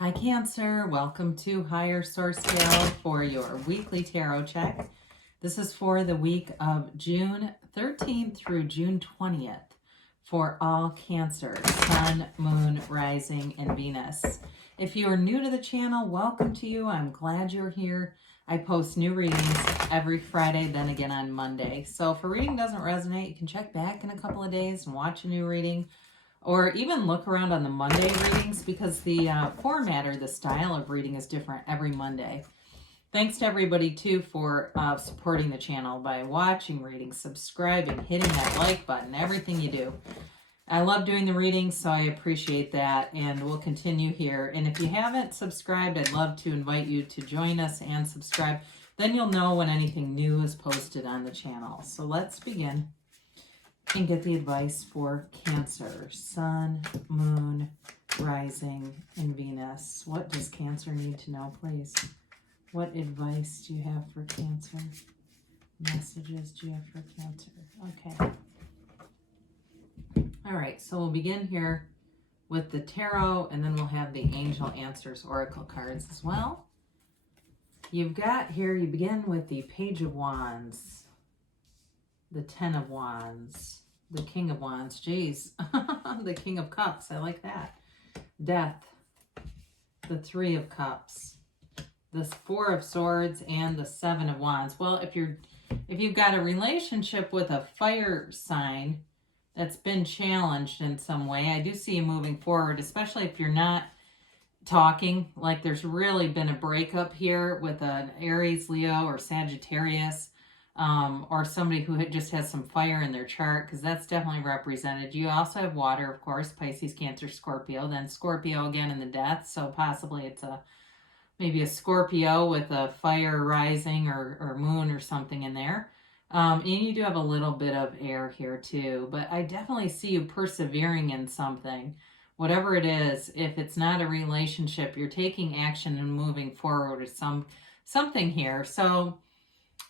Hi Cancer, welcome to Higher Source Tarot for your weekly tarot check. This is for the week of June 13th through June 20th for all Cancer, Sun, Moon, Rising, and Venus. If you are new to the channel, welcome to you. I'm glad you're here. I post new readings every Friday, then again on Monday. So if a reading doesn't resonate, you can check back in a couple of days and watch a new reading. Or even look around on the Monday readings because the format or the style of reading is different every Monday. Thanks to everybody, too, for supporting the channel by watching readings, subscribing, hitting that like button, everything you do. I love doing the readings, so I appreciate that, and we'll continue here. And if you haven't subscribed, I'd love to invite you to join us and subscribe. Then you'll know when anything new is posted on the channel. So let's begin and get the advice for Cancer, Sun, Moon, Rising, and Venus. What does Cancer need to know, please? What advice do you have for Cancer? Messages do you have for Cancer? Okay. All right, so we'll begin here with the tarot, and then we'll have the Angel Answers Oracle cards as well. You've got here, you begin with the Page of Wands, the Ten of Wands, the King of Wands, geez, the King of Cups, I like that. Death, the Three of Cups, the Four of Swords, and the Seven of Wands. Well, if you've got a relationship with a fire sign that's been challenged in some way, I do see you moving forward, especially if you're not talking, like there's really been a breakup here with an Aries, Leo, or Sagittarius. Or somebody who just has some fire in their chart, because that's definitely represented. You also have water, of course, Pisces, Cancer, Scorpio, then Scorpio again in the death, so possibly it's maybe a Scorpio with a fire rising or moon or something in there. And you do have a little bit of air here too, but I definitely see you persevering in something. Whatever it is, if it's not a relationship, you're taking action and moving forward with something here. So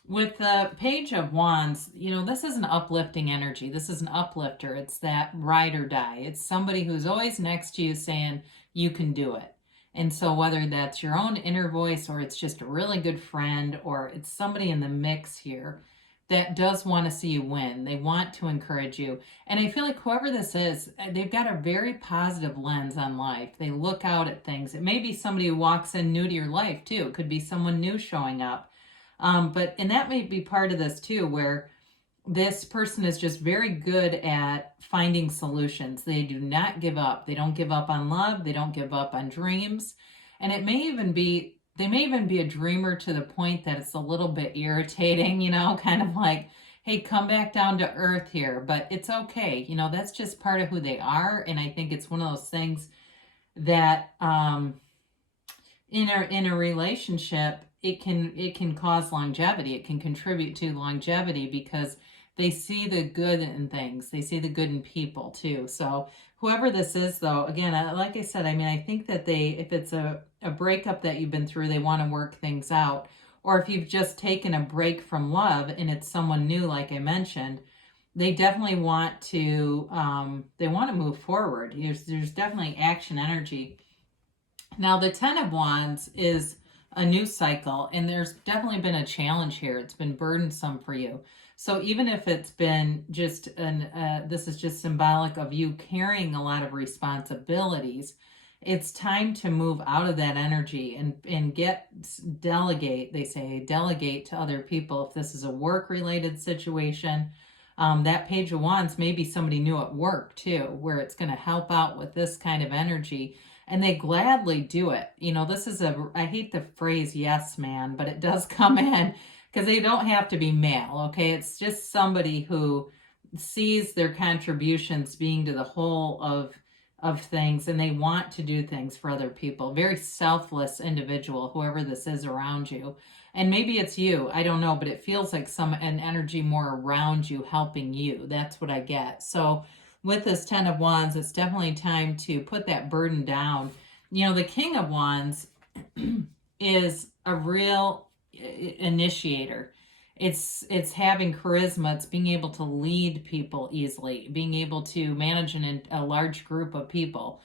with the Page of Wands, this is an uplifting energy. This is an uplifter. It's that ride or die. It's somebody who's always next to you saying, you can do it. And so whether that's your own inner voice or it's just a really good friend or it's somebody in the mix here that does want to see you win. They want to encourage you. And I feel like whoever this is, they've got a very positive lens on life. They look out at things. It may be somebody who walks in new to your life too. It could be someone new showing up. And that may be part of this too, where this person is just very good at finding solutions. They do not give up. They don't give up on love. They don't give up on dreams. And they may even be a dreamer to the point that it's a little bit irritating, kind of like, hey, come back down to earth here. But it's okay. That's just part of who they are. And I think it's one of those things that in a relationship, it can cause longevity. It can contribute to longevity because they see the good in things. They see the good in people too. So whoever this is, though, again, like I said, I think that if it's a breakup that you've been through, they want to work things out. Or if you've just taken a break from love and it's someone new, like I mentioned, they definitely want to move forward. There's definitely action energy. Now, the Ten of Wands is a new cycle, and there's definitely been a challenge here. It's been burdensome for you. So even if it's been just this is just symbolic of you carrying a lot of responsibilities, it's time to move out of that energy and delegate. They say delegate to other people. If this is a work-related situation, that Page of Wands may be somebody new at work too, where it's going to help out with this kind of energy. And they gladly do it. This is I hate the phrase yes man, but it does come in because they don't have to be male, okay? It's just somebody who sees their contributions being to the whole of things, and they want to do things for other people. Very selfless individual, whoever this is around you. And maybe it's you, I don't know, but it feels like an energy more around you helping you. That's what I get. So with this Ten of Wands, it's definitely time to put that burden down. The King of Wands is a real initiator. It's having charisma. It's being able to lead people easily, being able to manage a large group of people.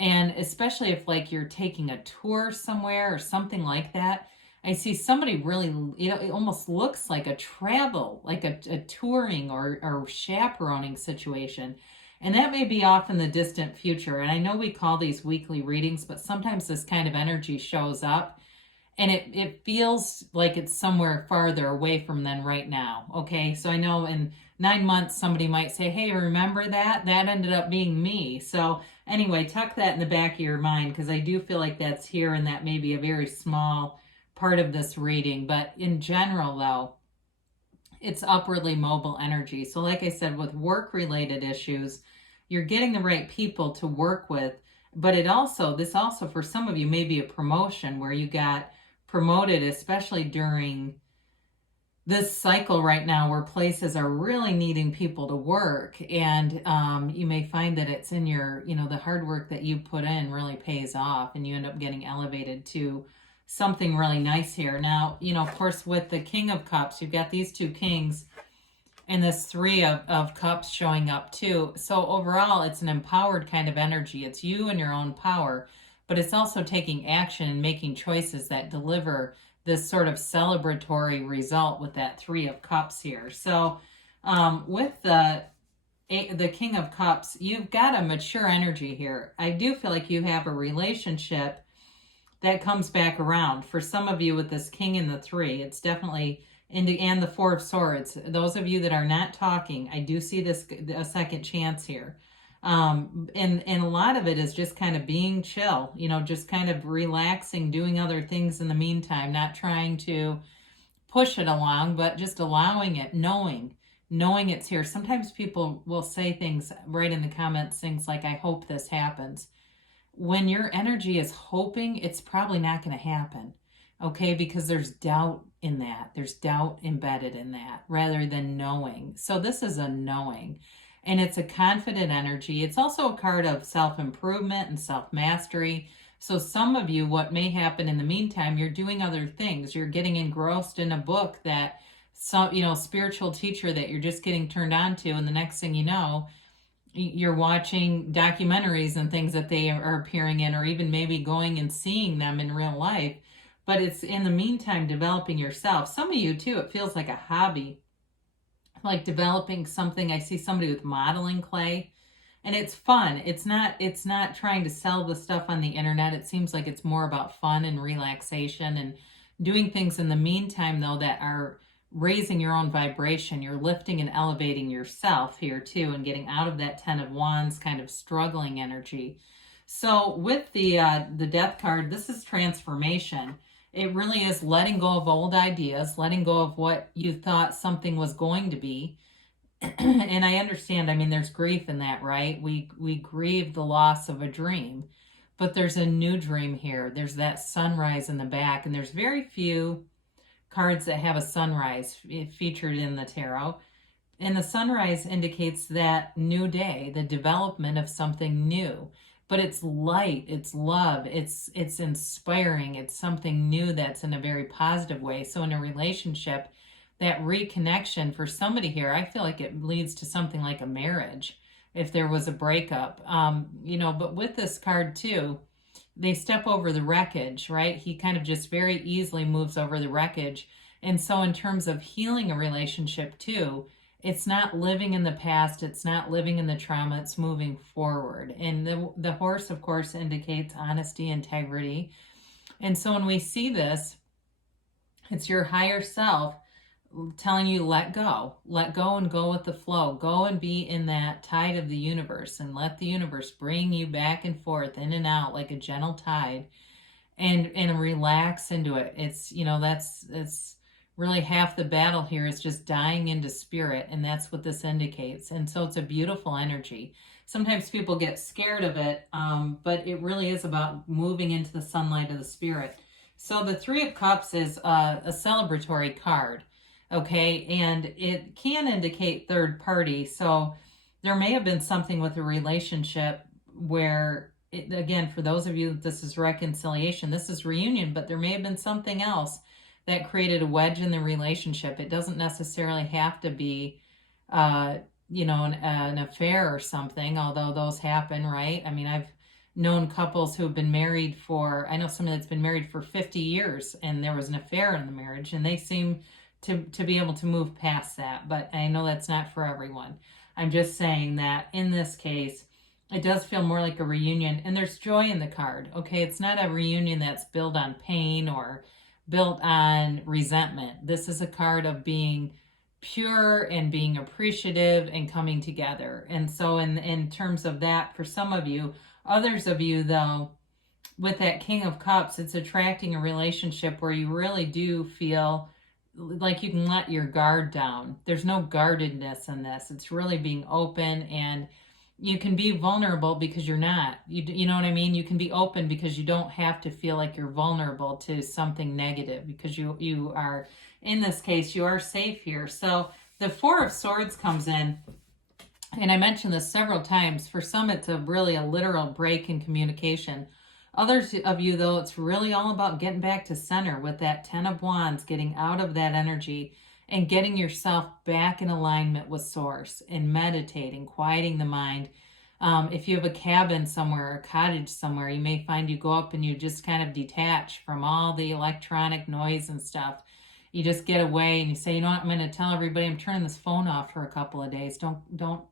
And especially if like you're taking a tour somewhere or something like that, I see somebody really, it almost looks like a travel, like a touring or chaperoning situation. And that may be off in the distant future. And I know we call these weekly readings, but sometimes this kind of energy shows up and it feels like it's somewhere farther away from them right now. Okay. So I know in 9 months, somebody might say, hey, remember that? That ended up being me. So anyway, tuck that in the back of your mind because I do feel like that's here and that may be a very small part of this reading. But in general, though, it's upwardly mobile energy. So like I said, with work related issues, you're getting the right people to work with. But this also for some of you may be a promotion where you got promoted, especially during this cycle right now where places are really needing people to work. And you may find that it's in your, the hard work that you put in really pays off and you end up getting elevated to something really nice here. Now, of course, with the King of Cups, you've got these two kings and this Three of Cups showing up too. So overall, it's an empowered kind of energy. It's you and your own power, but it's also taking action and making choices that deliver this sort of celebratory result with that Three of Cups here. So with the King of Cups, you've got a mature energy here. I do feel like you have a relationship that comes back around. For some of you with this King and the Three, it's definitely and the Four of Swords. Those of you that are not talking, I do see this a second chance here. And a lot of it is just kind of being chill, just kind of relaxing, doing other things in the meantime, not trying to push it along, but just allowing it, knowing it's here. Sometimes people will say things right in the comments, things like, I hope this happens. When your energy is hoping, it's probably not going to happen. Okay, because there's doubt in that. There's doubt embedded in that rather than knowing. So this is a knowing. And it's a confident energy. It's also a card of self-improvement and self-mastery. So some of you, what may happen in the meantime, you're doing other things. You're getting engrossed in a book that some, spiritual teacher that you're just getting turned on to. And the next thing you know, you're watching documentaries and things that they are appearing in, or even maybe going and seeing them in real life. But it's in the meantime developing yourself. Some of you too, it feels like a hobby, like developing something. I see somebody with modeling clay and it's fun. It's not trying to sell the stuff on the internet. It seems like it's more about fun and relaxation and doing things in the meantime though that are raising your own vibration. You're lifting and elevating yourself here too and getting out of that Ten of Wands kind of struggling energy. So with the Death card, this is transformation. It really is letting go of old ideas, letting go of what you thought something was going to be. And I understand, there's grief in that, right? We grieve the loss of a dream, but there's a new dream here. There's that sunrise in the back, and there's very few cards that have a sunrise featured in the tarot. And the sunrise indicates that new day, the development of something new. But it's light, it's love, it's inspiring, it's something new that's in a very positive way. So in a relationship, that reconnection for somebody here, I feel like it leads to something like a marriage if there was a breakup. But with this card too, they step over the wreckage, right? He kind of just very easily moves over the wreckage. And so in terms of healing a relationship too, it's not living in the past. It's not living in the trauma. It's moving forward. And the horse, of course, indicates honesty, integrity. And so when we see this, it's your higher self telling you, let go and go with the flow. Go and be in that tide of the universe and let the universe bring you back and forth, in and out like a gentle tide, and relax into it. It's, that's really half the battle here is just dying into spirit, and that's what this indicates. And so it's a beautiful energy. Sometimes people get scared of it, but it really is about moving into the sunlight of the spirit. So the Three of Cups is a celebratory card, okay? And it can indicate third party. So there may have been something with a relationship where, again, for those of you, this is reconciliation, this is reunion, but there may have been something else that created a wedge in the relationship. It doesn't necessarily have to be, an affair or something, although those happen, right? I've known couples who have been married for, I know somebody that's been married for 50 years and there was an affair in the marriage, and they seem to be able to move past that. But I know that's not for everyone. I'm just saying that in this case, it does feel more like a reunion, and there's joy in the card. Okay, it's not a reunion that's built on pain or built on resentment. This is a card of being pure and being appreciative and coming together. And so in terms of that, for some of you, others of you though, with that King of Cups, it's attracting a relationship where you really do feel like you can let your guard down. There's no guardedness in this. It's really being open, and you can be vulnerable because you're not. You know what I mean? You can be open because you don't have to feel like you're vulnerable to something negative, because you are, in this case, you are safe here. So the Four of Swords comes in, and I mentioned this several times. For some, it's really a literal break in communication. Others of you, though, it's really all about getting back to center with that Ten of Wands, getting out of that energy and getting yourself back in alignment with Source and meditating, quieting the mind. If you have a cabin somewhere, a cottage somewhere, you may find you go up and you just kind of detach from all the electronic noise and stuff. You just get away and you say, you know what, I'm going to tell everybody I'm turning this phone off for a couple of days. Don't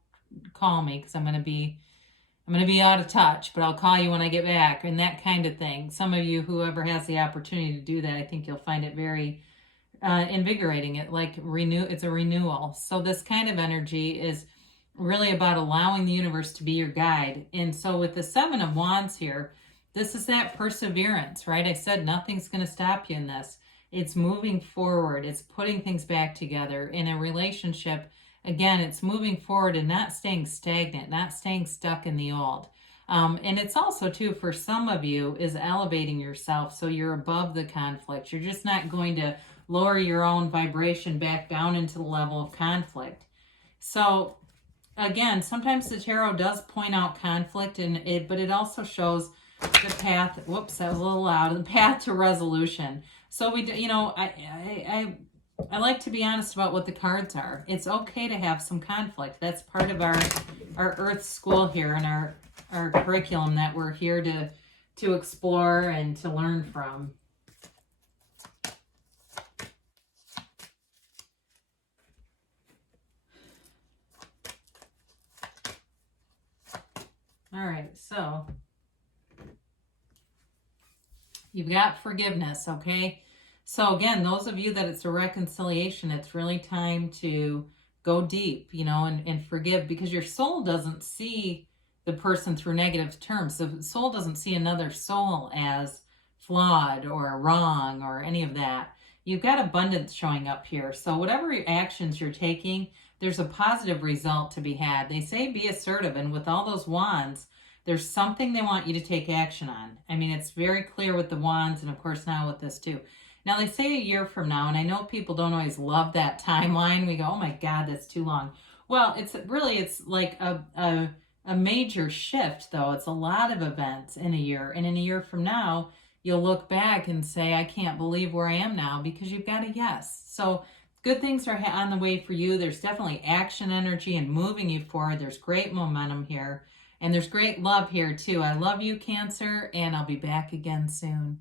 call me because I'm going to be out of touch, but I'll call you when I get back, and that kind of thing. Some of you, whoever has the opportunity to do that, I think you'll find it very invigorating. It's a renewal. So this kind of energy is really about allowing the universe to be your guide. And so with the Seven of Wands here, this is that perseverance, right? I said nothing's going to stop you in this. It's moving forward. It's putting things back together in a relationship. Again, it's moving forward and not staying stagnant, not staying stuck in the old. And it's also, too, for some of you, is elevating yourself so you're above the conflict. You're just not going to lower your own vibration back down into the level of conflict. So, again, sometimes the tarot does point out conflict, but it also shows the path. Whoops, that was a little loud. The path to resolution. So I like to be honest about what the cards are. It's okay to have some conflict. That's part of our Earth School here and our curriculum that we're here to explore and to learn from. All right, so you've got forgiveness, okay? So again, those of you that it's a reconciliation, it's really time to go deep, and forgive, because your soul doesn't see the person through negative terms. The soul doesn't see another soul as flawed or wrong or any of that. You've got abundance showing up here. So whatever actions you're taking, there's a positive result to be had. They say be assertive, and with all those wands, there's something they want you to take action on. I mean, it's very clear with the wands, and of course now with this too. Now, they say a year from now, and I know people don't always love that timeline. We go, oh my God, that's too long. Well, it's like a major shift, though. It's a lot of events in a year. And in a year from now, you'll look back and say, I can't believe where I am now, because you've got a yes. So good things are on the way for you. There's definitely action energy and moving you forward. There's great momentum here. And there's great love here, too. I love you, Cancer, and I'll be back again soon.